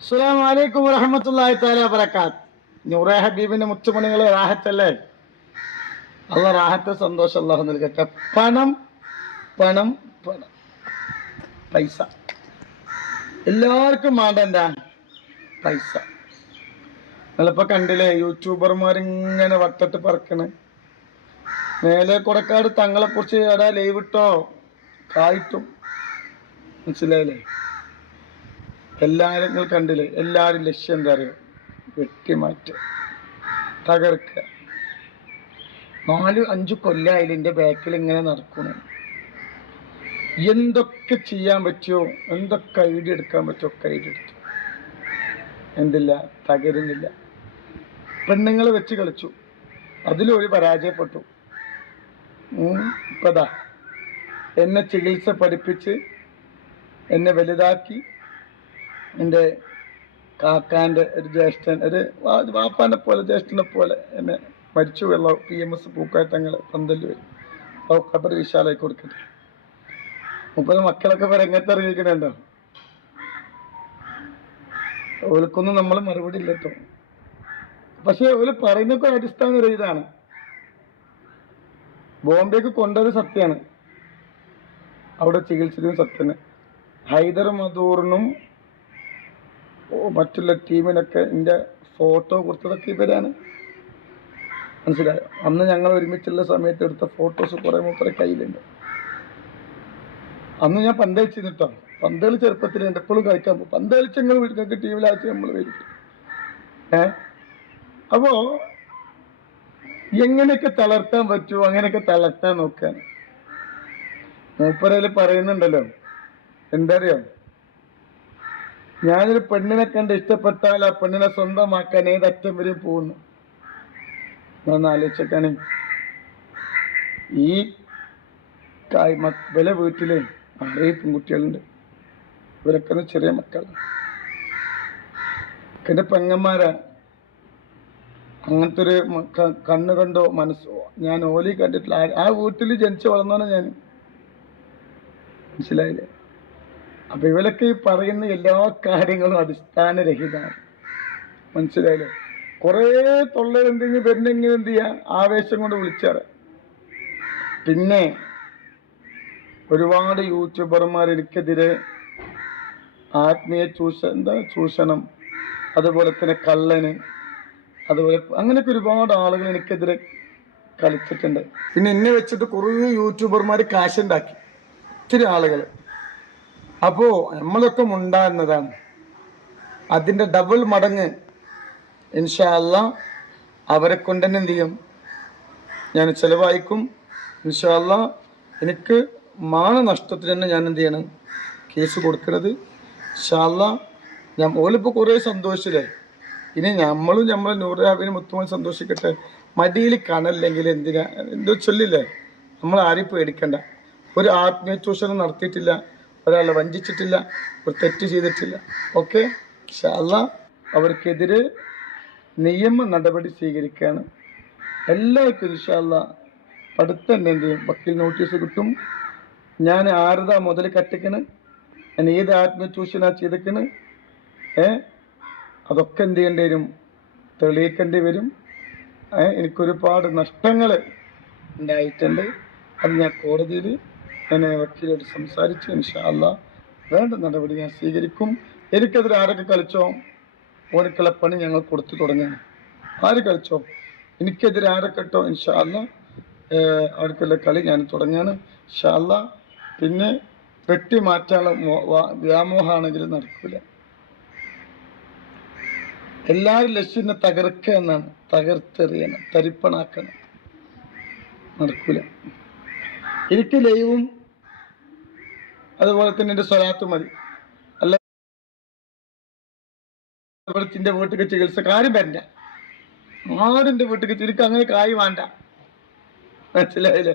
അസ്സലാം വലൈക്കും വറഹമത്തല്ലാഹി താല വരക്കാത്ത് നൂറെ ഹബീബിന്റെ മുത്തുമണികളെ റാഹത്തല്ലേ? അല്ല റാഹത്ത് സന്തോഷം അള്ളാഹു നൽകട്ടെ. പണം പണം പണം. പൈസ. എല്ലാവർക്കും വേണ്ട എന്താ പൈസ. നിങ്ങളിപ്പോ കണ്ടില്ലേ യൂട്യൂബർമാരിങ്ങനെ വട്ടത്ത് പറക്കണ്. മേലെ കൊടക്കാട് തങ്ങളെ കുറിച്ച് എടാ ലൈവ് ഇട്ടോ? കായിട്ടും. മനസ്സിലായില്ലേ? എല്ലാവരും നിങ്ങൾ എല്ലാരും ലക്ഷ്യം എന്താ അറിയോ? വെട്ടിമാറ്റുക. തകർക്കുക. നാല് അഞ്ചു കൊല്ലായാലും എന്റെ ബാക്കിൽ ഇങ്ങനെ നടക്കണു എന്തൊക്കെ ചെയ്യാൻ പറ്റുമോ എന്തൊക്കെ ഐഡിയ എടുക്കാൻ പറ്റുമോ ഒക്കെ ഐഡിയ എടുത്തു. എന്തില്ല? തകരുന്നില്ല. പെണ്ണുങ്ങളെ വെച്ച് കളിച്ചു. അതിലൊരു പരാജയപ്പെട്ടു. ഇപ്പതാ. എന്നെ ചികിത്സ പഠിപ്പിച്ച് എന്നെ വലുതാക്കി എന്റെ കാക്കാന്റെ ഒരു ജ്യേഷ്ഠൻ ഒരു വാപ്പാനെ പോലെ ജ്യേഷ്ഠനെ പോലെ എന്നെ മരിച്ചു വെള്ള പി എം എസ് പൂക്കാറ്റങ്ങൾ പന്തല്ലൂർ ഖബർ വിശാലായി കൊടുക്കട്ടെ. മുപ്പത് മക്കളൊക്കെ രംഗത്ത് ഇറങ്ങിക്കണുണ്ടോ ഓൽക്കൊന്നും നമ്മൾ മറുപടി ഇല്ലട്ടോ പക്ഷേ ഓൽ പറയുന്നൊക്കെ അടിസ്ഥാന ഒരു ഇതാണ് ബോംബെക്ക് കൊണ്ടത് സത്യമാണ് അവിടെ ചികിത്സിച്ചതും സത്യന്. ഹൈദർ മധൂറിനും മറ്റുള്ള ടീമിനൊക്കെ എന്റെ ഫോട്ടോ കൊടുത്തതൊക്കെ ഇവരാണ്. മനസ്സിലായോ? അന്ന് ഞങ്ങൾ ഒരുമിച്ചുള്ള സമയത്ത് എടുത്ത ഫോട്ടോസ് കുറെ മൂപ്പരെ കയ്യിലുണ്ട്. അന്ന് ഞാൻ പന്തളിച്ചിട്ടോ പന്തളി ചെറുപ്പത്തിൽ എന്റെ എപ്പോഴും കളിക്കാൻ പോകും. പന്തളിച്ച് ഞങ്ങൾ വീട്ടിലേക്ക് ടീമിലാഴ്ച നമ്മൾ വരും. ഏ? അപ്പോ എങ്ങനെയൊക്കെ തളർത്താൻ പറ്റുമോ അങ്ങനെയൊക്കെ തളർത്താൻ നോക്കാൻ മൂപ്പരയിൽ പറയുന്നുണ്ടല്ലോ. എന്താ അറിയോ? ഞാനൊരു പെണ്ണിനെ കണ്ട് ഇഷ്ടപ്പെട്ടാൽ ആ പെണ്ണിനെ സ്വന്തമാക്കാൻ ഏതറ്റം വരെ പോകുന്നു. ഒന്ന് ആലോചിച്ചേക്കാണെ. ഈ വില വീട്ടിൽ ആറേ പെൺകുട്ടികളുണ്ട്. ഇവരൊക്കെ ചെറിയ മക്കളാണ് എന്റെ പെങ്ങന്മാരാ. അങ്ങനത്തെ ഒരു കണ്ണു കണ്ടോ മനസ്സോ ഞാൻ ഓലി കണ്ടിട്ടില്ല. ആ- ആ വീട്ടിൽ ജനിച്ചു വളർന്നോനെ ഞാൻ മനസ്സിലായില്ലേ? അപ്പൊ ഇവരൊക്കെ ഈ പറയുന്ന എല്ലാ കാര്യങ്ങളും അടിസ്ഥാനരഹിതമാണ്. മനസ്സിലായില്ലേ? കുറേ തൊള്ള എന്തെങ്കിലും വരുന്നെങ്കിൽ എന്ത് ചെയ്യാ? ആവേശം കൊണ്ട് വിളിച്ചറ. പിന്നെ ഒരുപാട് യൂട്യൂബർമാർ എനിക്കെതിരെ ആത്മീയ ചൂഷ എന്താ ചൂഷണം അതുപോലെ തന്നെ കള്ളന് അതുപോലെ അങ്ങനെയൊക്കെ ഒരുപാട് ആളുകൾ എനിക്കെതിരെ കളിച്ചിട്ടുണ്ട്. പിന്നെ എന്നെ വെച്ചിട്ട് കുറേ യൂട്യൂബർമാർ കാശുണ്ടാക്കി. ഒത്തിരി ആളുകൾ അപ്പോ നമ്മളൊക്കെ ഉണ്ടാകുന്നതാണ് അതിന്റെ ഡബിൾ മടങ്ങ് ഇൻഷാല്ല അവരെ കൊണ്ട് തന്നെ എന്ത് ചെയ്യും? ഞാൻ ചിലവായിക്കും. ഇൻഷാല്ല എനിക്ക് മാനനഷ്ടത്തിന് തന്നെ ഞാൻ എന്ത് ചെയ്യണം? കേസ് കൊടുക്കരുത്. ഇൻഷാല്ല ഞാൻ ഓലിപ്പോൾ കുറേ സന്തോഷിച്ചില്ലേ? ഇനി നമ്മളും നമ്മളെ നൂറാബിനും മുത്തുമായി സന്തോഷിക്കട്ടെ. മടിയിൽ കണല്ലെങ്കിൽ എന്തിനാ? എന്തോ ചൊല്ലില്ലേ? നമ്മൾ ആരെയും പേടിക്കണ്ട. ഒരു ആത്മീയ ചൂഷണം നടത്തിയിട്ടില്ല. ഒരാളെ വഞ്ചിച്ചിട്ടില്ല ഒരു തെറ്റ് ചെയ്തിട്ടില്ല. ഓക്കെ ഷാല്ല അവർക്കെതിരെ നിയമ നടപടി സ്വീകരിക്കുകയാണ് എല്ലാവർക്കും ഇൻഷാല്ല അടുത്ത ചെയ്യും വക്കീൽ നോട്ടീസ് കിട്ടും. ഞാൻ ആരതാ മുതൽ കറ്റക്കണ്? ഞാൻ ഏത് ആത്മചൂഷണ ചെയ്തിക്കണ്? ഏ? അതൊക്കെ എന്ത് ചെയ്യേണ്ടി വരും? തെളിയിക്കേണ്ടി വരും. എനിക്കൊരുപാട് നഷ്ടങ്ങൾ ഉണ്ടായിട്ടുണ്ട്. അത് ഞാൻ കോടതിയിൽ ഞാൻ വക്കീലോട് സംസാരിച്ചു ഇൻഷാല്ല വേണ്ട നടപടി ഞാൻ സ്വീകരിക്കും. എനിക്കെതിരെ ആരൊക്കെ കളിച്ചോ? ഓനിക്കുള്ള പണി ഞങ്ങൾ കൊടുത്തു തുടങ്ങാൻ ആര് കളിച്ചോ? എനിക്കെതിരെ ആരൊക്കെ ഇട്ടോ? ഇൻഷാല്ല അവർക്കുള്ള കളി ഞാൻ തുടങ്ങാണ്. ഇൻഷാല്ല പിന്നെ വെട്ടി മാറ്റാനുള്ള വ്യാമോഹമാണെങ്കിലും നടക്കില്ല എല്ലാവരും ലക്ഷ്യനെ തകർക്കുക എന്നാണ്. തകർത്തെറിയണം തരിപ്പണാക്കണം. നടക്കൂല. എനിക്ക് ലൈവും അതുപോലെ തന്നെ എന്റെ സ്വലാത്ത് മതി. അല്ല വെളുത്തിന്റെ വീട്ടിൽ ചികിത്സക്ക് ആരും വരണ്ട. ആരും എന്റെ വീട്ടിൽ അങ്ങനെ കായ് വേണ്ട. മനസ്സിലായില്ലേ?